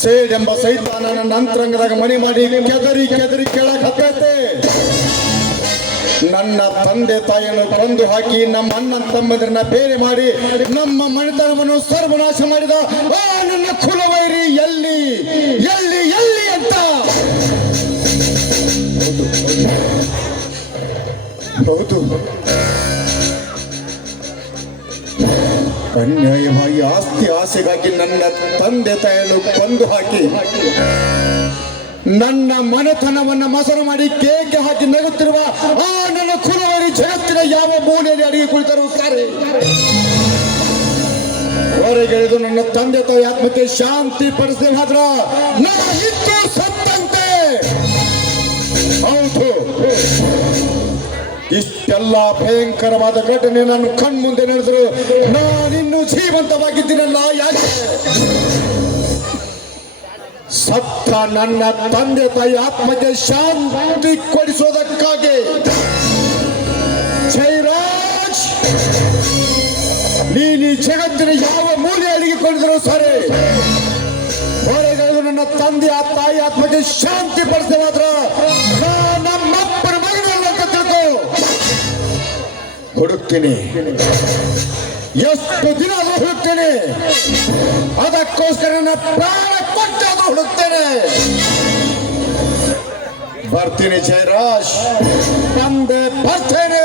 ಸೇಡೆಂಬ ಸೈತಾನ ನನ್ನ ಅಂತರಂಗದಾಗ ಮನೆ ಮಾಡಿ ಕೆದರಿ ಕೆದರಿ ಕೇಳಕತ್ತೈತೆ. ನನ್ನ ತಂದೆ ತಾಯಿಯನ್ನು ಕೊಂದು ಹಾಕಿ ನಮ್ಮ ಅಣ್ಣ ತಮ್ಮಂದಿರನ್ನ ಬೇರೆ ಮಾಡಿ ನಮ್ಮ ಮನೆತನವನ್ನು ಸರ್ವನಾಶ ಮಾಡಿದ ಆ ನನ್ನ ಕುಲವೈರಿ ಎಲ್ಲಿ ಎಲ್ಲಿ ಎಲ್ಲಿ ಅಂತ. ಹೌದು, ಅನ್ಯಾಯವಾಗಿ ಆಸ್ತಿ ಆಸೆಗಾಗಿ ನನ್ನ ತಂದೆ ತಾಯಿಯನ್ನು ಕೊಂದು ಹಾಕಿ ನನ್ನ ಮನೆತನವನ್ನ ಮಸರು ಮಾಡಿ ಕೇಕೆ ಹಾಕಿ ನಗುತ್ತಿರುವ ಆ ನನ್ನ ಕುಲವರಿ ಜಗತ್ತಿನ ಯಾವ ಮೂಲೆಯಲ್ಲಿ ಅಡಿಗೆ ಕುಳಿತಿರುತ್ತಾರೆ. ಹೊರಗೆಳೆದು ನನ್ನ ತಂದೆ ತಾಯಿ ಆತ್ಮಕ್ಕೆ ಶಾಂತಿ ಪಡಿಸಿದ ಮಾತ್ರ ನಾ ಇದ್ದು ಸತ್ತಂತೆ. ಹೌದು, ಇಷ್ಟೆಲ್ಲ ಭಯಂಕರವಾದ ಘಟನೆ ನನ್ನ ಕಣ್ಮುಂದೆ ನಡೆದ್ರು ನಾನಿನ್ನೂ ಜೀವಂತವಾಗಿದ್ದೀನಲ್ಲ. ಯಾಕೆ? ಸತ್ತ ನನ್ನ ತಂದೆ ತಾಯಿ ಆತ್ಮಕ್ಕೆ ಶಾಂತಿ ಕೊಡಿಸೋದಕ್ಕಾಗಿ. ಜಯರಾಜ್, ನೀನು ಈ ಜಗತ್ತಿನ ಯಾವ ಮೂಲೆ ಅಡಗಿಕೊಂಡಿದ್ರು ಸರಿ, ಹೊರಗೆಳೆದು ನನ್ನ ತಂದೆ ಆ ತಾಯಿ ಆತ್ಮಕ್ಕೆ ಶಾಂತಿ ಪಡಿಸಿದ ಮಾತ್ರ ನಮ್ಮಪ್ಪನ ಮಗನಲ್ಲ ಅಂತ ತಿಳ್ಕೊ. ಹುಡುಕ್ತೀನಿ, ಎಷ್ಟು ದಿನ ಅದು ಹುಡುಕ್ತೇನೆ, ಅದಕ್ಕೋಸ್ಕರ ನನ್ನ ಪ್ರಾಣ ಕೊಟ್ಟು ಅದು ಹುಡುಕ್ತೇನೆ. ಬರ್ತೀನಿ ಜಯರಾಜ್, ಬಂದೆ ಬರ್ತೇನೆ.